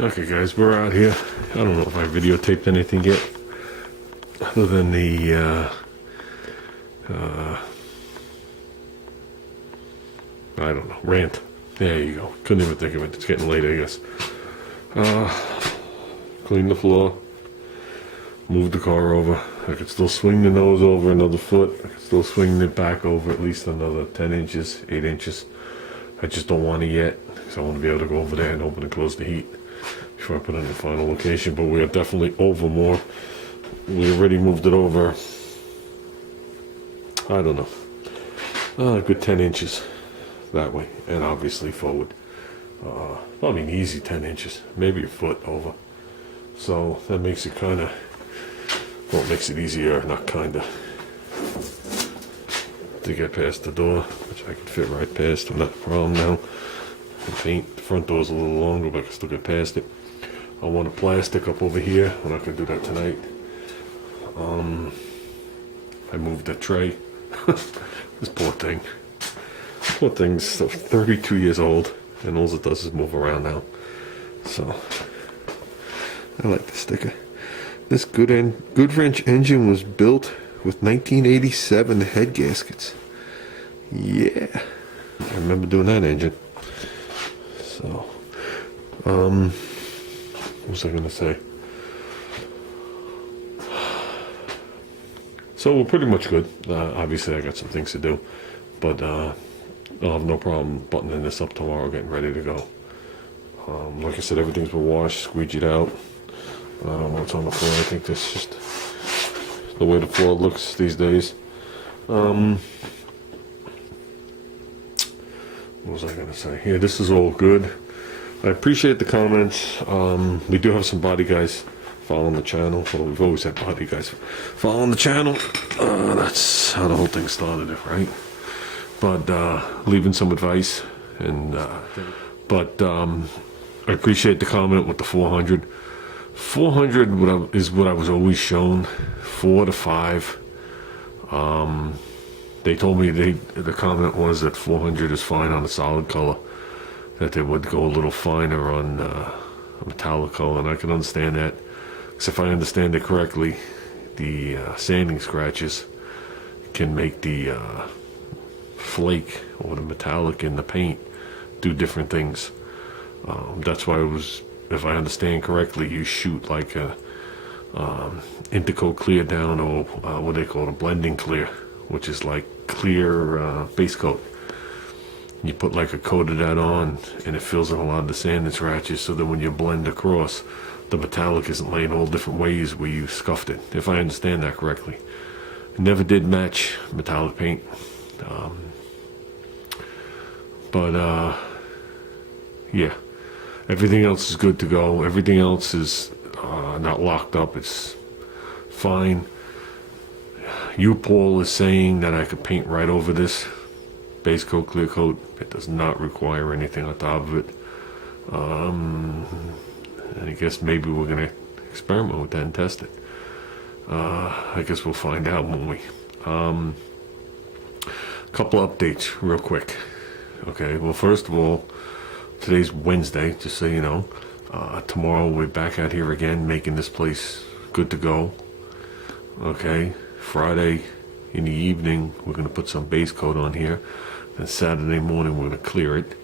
Okay guys, we're out here. I don't know if I videotaped anything yet other than the I don't know, rant. There you go. Couldn't even think of it. It's getting late, I guess. Clean the floor, move the car over. I could still swing the nose over another foot. I could still swing it back over at least another 10 inches, 8 inches. I just don't want it yet because I want to be able to go over there and open and close the heat before I put it in the final location. But we are definitely over more. We already moved it over, I don't know, a good 10 inches that way, and obviously forward. I mean, easy 10 inches, maybe a foot over. So that makes it kind of, well, it makes it easier, not kind of, to get past the door, which I can fit right past. I'm not a problem now. The paint, the front door's a little longer, but I can still get past it. I want a plastic up over here. I'm not gonna do that tonight. I moved the tray. This poor thing. Poor thing's 32 years old, and all it does is move around now. So, I like the sticker. This Goodwrench engine was built with 1987 head gaskets. Yeah, I remember doing that engine. So, what was I gonna say? So we're pretty much good. Obviously I got some things to do, but I'll have no problem buttoning this up tomorrow, getting ready to go. Like I said, everything's been washed, squeegeed out. I don't know what's on the floor. I think that's just the way the floor looks these days. What was I gonna say? Yeah, this is all good. I appreciate the comments. We do have some body guys following the channel. Well, we've always had body guys following the channel. That's how the whole thing started, right? But leaving some advice, and I appreciate the comment with the 400. 400 is what I was always shown. 4 to 5. They told me the comment was that 400 is fine on a solid color, that they would go a little finer on a metallic color, and I can understand that. Because if I understand it correctly, the sanding scratches can make the flake or the metallic in the paint do different things. That's why it was, if I understand correctly, you shoot like a Intercoat clear down, or what they call it, a blending clear, which is like clear base coat. You put like a coat of that on, and it fills in a lot of the sanding scratches, so that when you blend across, the metallic isn't laying all different ways where you scuffed it, if I understand that correctly. It never did match metallic paint. Yeah, everything else is good to go. Everything else is not locked up. It's fine. U-Paul is saying that I could paint right over this base coat, clear coat. It does not require anything on top of it. And I guess maybe we're gonna experiment with that and test it. I guess we'll find out, won't we? Couple updates real quick. Okay, well, first of all, today's Wednesday, just so you know. Tomorrow we're back out here again, making this place good to go. Okay, Friday in the evening we're gonna put some base coat on here. Then Saturday morning we're gonna clear it.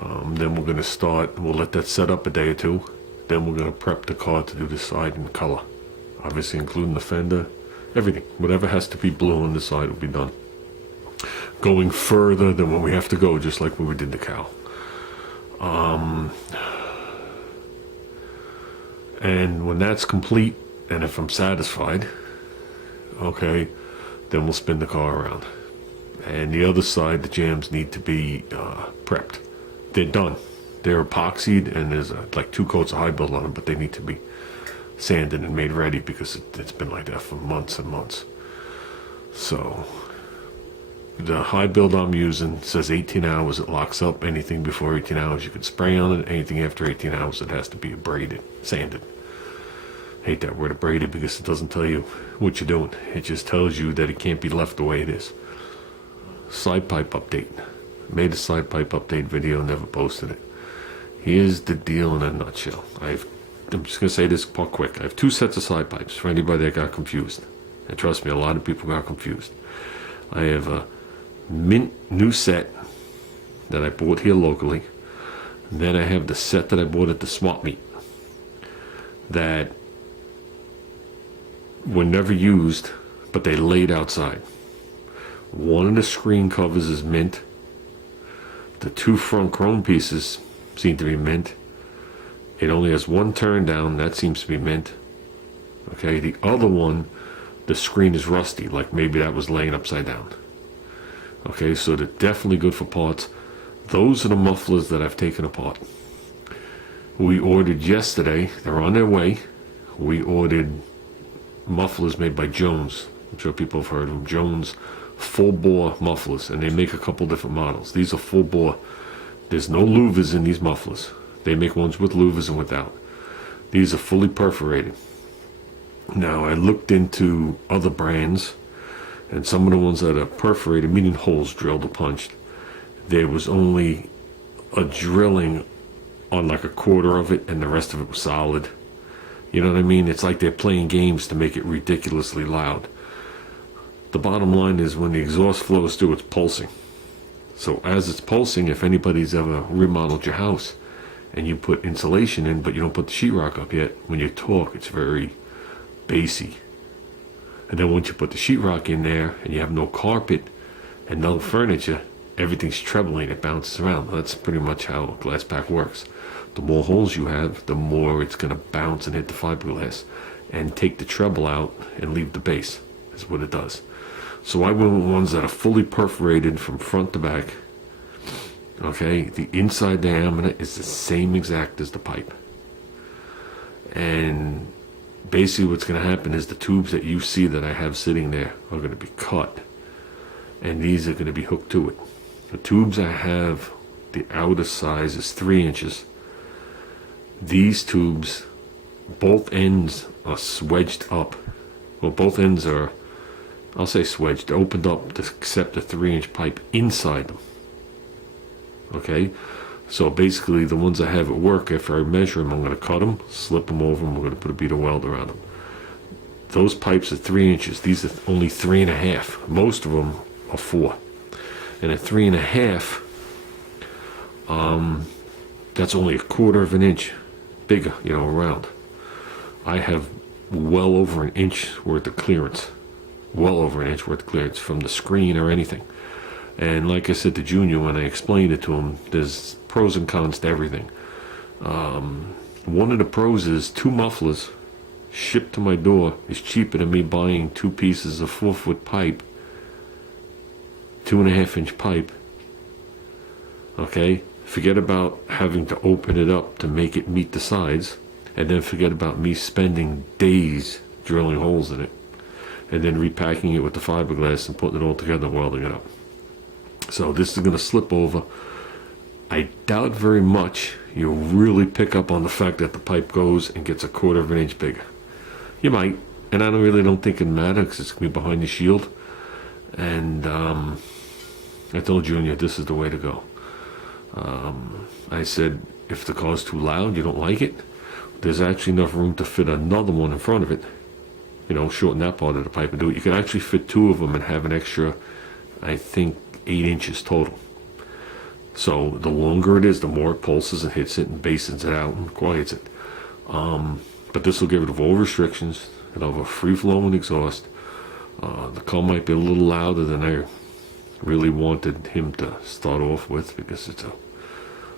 Then we're gonna start, we'll let that set up a day or two. Then we're gonna prep the car to do the side in color. Obviously including the fender, everything. Whatever has to be blue on the side will be done. Going further than when we have to go, just like when we did the cow. And when that's complete, and if I'm satisfied, okay, then we'll spin the car around. And the other side, the jams need to be prepped. They're done. They're epoxied, and there's like 2 coats of high build on them, but they need to be sanded and made ready because it's been like that for months and months. So the high build I'm using says 18 hours. It locks up. Anything before 18 hours you can spray on it. Anything after 18 hours it has to be abraded, sanded. Hate that word abraded because it doesn't tell you what you're doing. It just tells you that it can't be left the way it is. Side pipe update. Made a side pipe update video, never posted it. Here's the deal in a nutshell. I'm just going to say this part quick. I have 2 sets of side pipes for anybody that got confused. And trust me, a lot of people got confused. I have a mint new set that I bought here locally. And then I have the set that I bought at the Swap Meet that were never used, but they laid outside. One of the screen covers is mint. The 2 front chrome pieces seem to be mint. It only has 1 turn down, that seems to be mint. Okay, the other one, the screen is rusty, like maybe that was laying upside down. Okay, so they're definitely good for parts. Those are the mufflers that I've taken apart. We ordered yesterday, they're on their way. We ordered mufflers made by Jones. I'm sure people have heard of them. Jones full bore mufflers, and they make a couple different models. These are full bore. There's no louvers in these mufflers. They make ones with louvers and without. These are fully perforated. Now, I looked into other brands, and some of the ones that are perforated, meaning holes drilled or punched, there was only a drilling on like a quarter of it, and the rest of it was solid. You know what I mean? It's like they're playing games to make it ridiculously loud. The bottom line is when the exhaust flows through, it's pulsing. So as it's pulsing, if anybody's ever remodeled your house and you put insulation in, but you don't put the sheetrock up yet, when you talk, it's very bassy. And then once you put the sheetrock in there and you have no carpet and no furniture, everything's trebling, it bounces around. That's pretty much how a glass pack works. The more holes you have, the more it's going to bounce and hit the fiberglass and take the treble out and leave the bass. Is what it does. So I went with ones that are fully perforated from front to back. Okay, the inside diameter is the same exact as the pipe. And basically what's going to happen is the tubes that you see that I have sitting there are going to be cut. And these are going to be hooked to it. The tubes I have, the outer size is 3 inches. These tubes, both ends are swedged up. Well, both ends are, I'll say swedged, they're opened up to accept a 3-inch pipe inside them. Okay, so basically the ones I have at work, after I measure them, I'm going to cut them, slip them over, and we're going to put a bead of weld around them. Those pipes are 3 inches. These are only 3.5. Most of them are 4. And at 3.5, that's only a quarter of an inch bigger, you know, around. I have well over an inch worth of clearance. Well over an inch worth of clearance from the screen or anything. And like I said to Junior when I explained it to him, there's pros and cons to everything. One of the pros is 2 mufflers shipped to my door is cheaper than me buying 2 pieces of 4-foot pipe, 2.5-inch pipe. Okay, forget about having to open it up to make it meet the sides, and then forget about me spending days drilling holes in it, and then repacking it with the fiberglass and putting it all together and welding it up. So this is going to slip over. I doubt very much you'll really pick up on the fact that the pipe goes and gets a quarter of an inch bigger. You might, and I don't think it matters because it's going to be behind the shield. And I told Junior this is the way to go. I said, if the car's too loud, you don't like it, there's actually enough room to fit another one in front of it. You know, shorten that part of the pipe and do it. You can actually fit 2 of them and have an extra, I think, 8 inches total. So the longer it is, the more it pulses and hits it and basins it out and quiets it. But this will give it all restrictions. It'll have a free-flowing exhaust. The car might be a little louder than I really wanted him to start off with because it's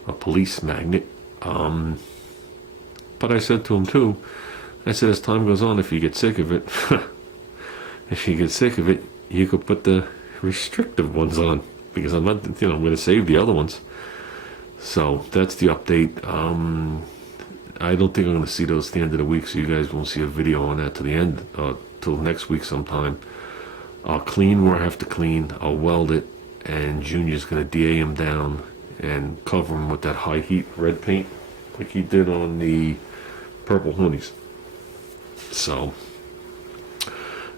a police magnet. But I said to him too, I said, as time goes on, if you get sick of it, you could put the restrictive ones on because I'm not, I'm going to save the other ones. So that's the update. I don't think I'm going to see those at the end of the week, so you guys won't see a video on that till the end, till next week sometime. I'll clean where I have to clean. I'll weld it, and Junior's going to DA them down and cover them with that high heat red paint like he did on the Purple Hoonies. So,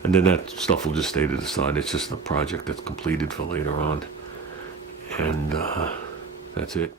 and then that stuff will just stay to the side. It's just a project that's completed for later on. And that's it.